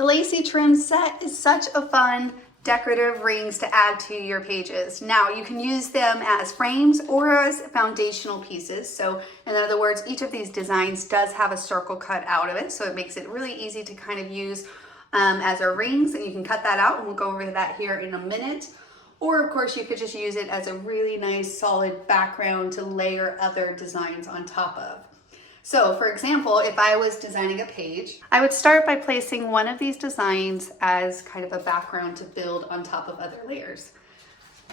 The Lacey Trims set is such a fun decorative rings to add to your pages. Now you can use them as frames or as foundational pieces. So in other words, each of these designs does have a circle cut out of it. So it makes it really easy to kind of use as our rings, and you can cut that out and we'll go over that here in a minute. Or of course you could just use it as a really nice solid background to layer other designs on top of. So for example, if I was designing a page, I would start by placing one of these designs as kind of a background to build on top of other layers.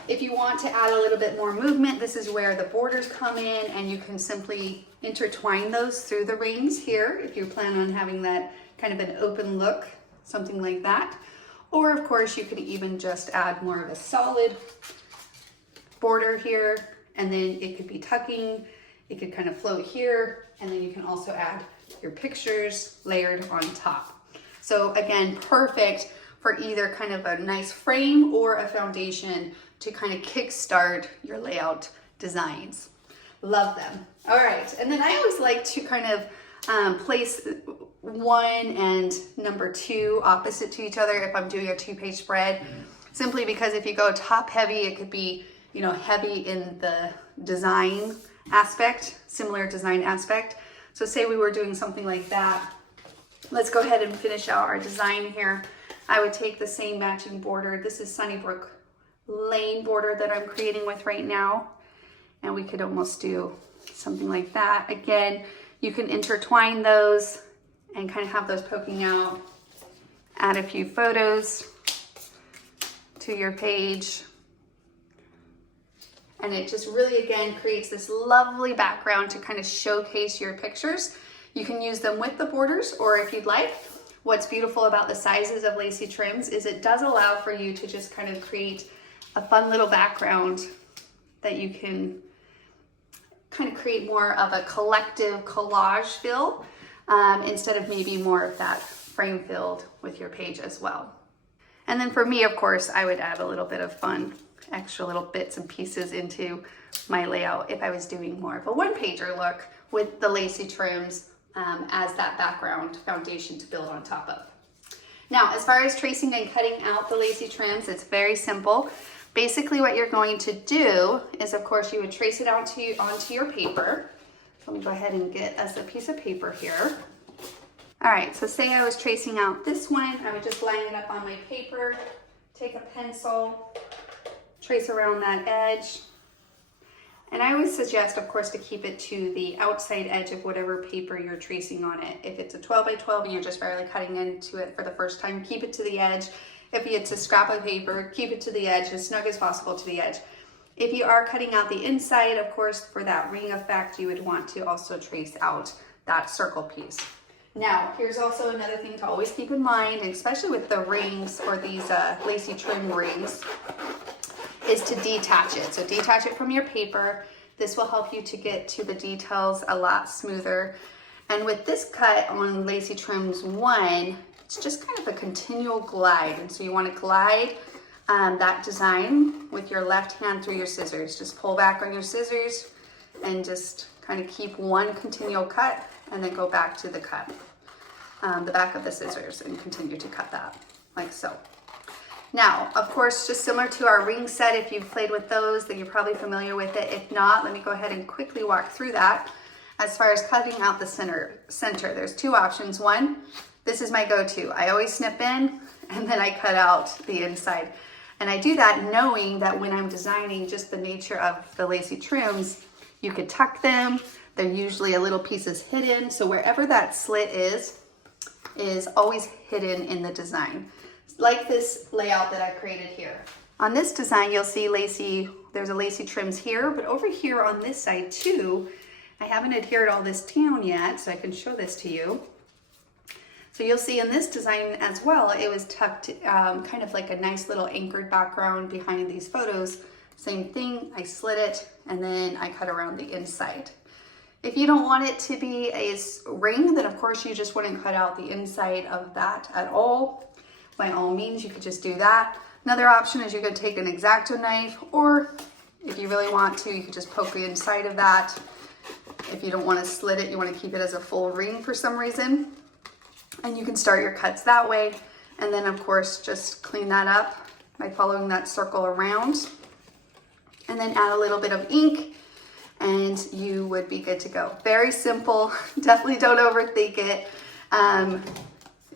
If you want to add a little bit more movement, this is where the borders come in, and you can simply intertwine those through the rings here if you plan on having that kind of an open look, something like that. Or of course you could even just add more of a solid border here, and then it could be tucking, it could kind of float here, and then you can also add your pictures layered on top. So again, perfect for either kind of a nice frame or a foundation to kind of kickstart your layout designs. Love them. All right, and then I always like to kind of place 1 and number 2 opposite to each other if I'm doing a 2-page spread, simply because if you go top heavy, it could be, you know, heavy in the design aspect, similar design aspect. So say we were doing something like that. Let's go ahead and finish out our design here. I would take the same matching border. This is Sunnybrook Lane border that I'm creating with right now. And we could almost do something like that. Again, you can intertwine those and kind of have those poking out. Add a few photos to your page. And it just really, again, creates this lovely background to kind of showcase your pictures. You can use them with the borders, or if you'd like. What's beautiful about the sizes of Lacey Trims is it does allow for you to just kind of create a fun little background that you can kind of create more of a collective collage feel instead of maybe more of that frame filled with your page as well. And then for me, of course, I would add a little bit of fun, extra little bits and pieces into my layout if I was doing more of a one-pager look with the Lacey Trims as that background foundation to build on top of. Now, as far as tracing and cutting out the Lacey Trims, it's very simple. Basically what you're going to do is, of course, you would trace it onto your paper. So let me go ahead and get us a piece of paper here. All right, so say I was tracing out this one, I would just line it up on my paper, take a pencil, trace around that edge. And I always suggest, of course, to keep it to the outside edge of whatever paper you're tracing on it. If it's a 12 by 12 and you're just barely cutting into it for the first time, keep it to the edge. If it's a scrap of paper, keep it to the edge, as snug as possible to the edge. If you are cutting out the inside, of course, for that ring effect, you would want to also trace out that circle piece. Now, here's also another thing to always keep in mind, especially with the rings or these Lacey Trim rings, is to detach it. So detach it from your paper. This will help you to get to the details a lot smoother. And with this cut on Lacey Trims 1, it's just kind of a continual glide. And so you want to glide that design with your left hand through your scissors. Just pull back on your scissors and just kind of keep one continual cut and then go back to the cut, the back of the scissors, and continue to cut that like so. Now, of course, just similar to our ring set, if you've played with those, then you're probably familiar with it. If not, let me go ahead and quickly walk through that. As far as cutting out the center, there's 2 options. One, this is my go-to. I always snip in and then I cut out the inside. And I do that knowing that when I'm designing just the nature of the Lacey Trims, you could tuck them. They're usually a little piece is hidden. So wherever that slit is always hidden in the design. Like this layout that I created here. On this design, you'll see there's a Lacey Trims here, but over here on this side too, I haven't adhered all this down yet, so I can show this to you. So you'll see in this design as well, it was tucked kind of like a nice little anchored background behind these photos. Same thing, I slit it and then I cut around the inside. If you don't want it to be a ring, then of course you just wouldn't cut out the inside of that at all. By all means, you could just do that. Another option is you could take an X-Acto knife, or if you really want to, you could just poke the inside of that. If you don't want to slit it, you want to keep it as a full ring for some reason. And you can start your cuts that way. And then of course, just clean that up by following that circle around. And then add a little bit of ink and you would be good to go. Very simple, definitely don't overthink it.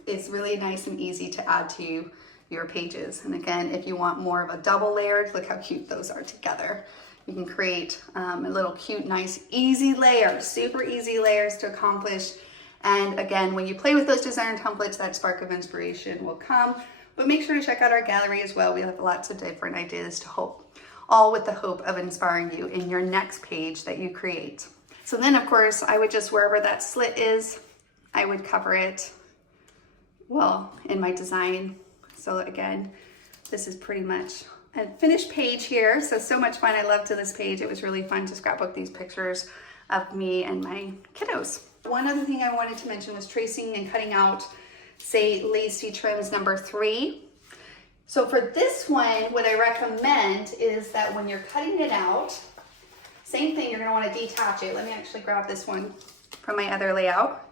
It's really nice and easy to add to your pages. And again, if you want more of a double layered, look how cute those are together. You can create a little cute, nice, easy layers, super easy layers to accomplish. And again, when you play with those design templates, that spark of inspiration will come. But make sure to check out our gallery as well. We have lots of different ideas to hope, all with the hope of inspiring you in your next page that you create. So then of course, I would just, wherever that slit is, I would cover it, well, in my design. So again, this is pretty much a finished page here. So much fun. I loved this page. It was really fun to scrapbook these pictures of me and my kiddos. One other thing I wanted to mention was tracing and cutting out, say, Lacey Trims number 3. So for this one, what I recommend is that when you're cutting it out, same thing, you're gonna wanna detach it. Let me actually grab this one from my other layout.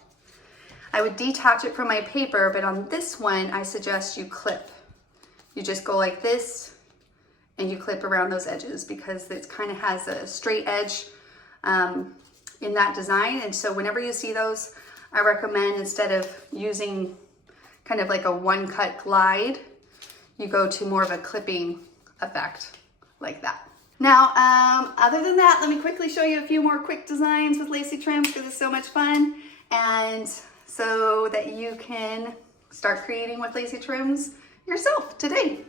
I would detach it from my paper, but on this one, I suggest you clip. You just go like this and you clip around those edges because it kind of has a straight edge in that design. And so whenever you see those, I recommend instead of using kind of like a one cut glide, you go to more of a clipping effect like that. Now, other than that, let me quickly show you a few more quick designs with Lacey Trims because it's so much fun. And so that you can start creating with Lacey Trims yourself today.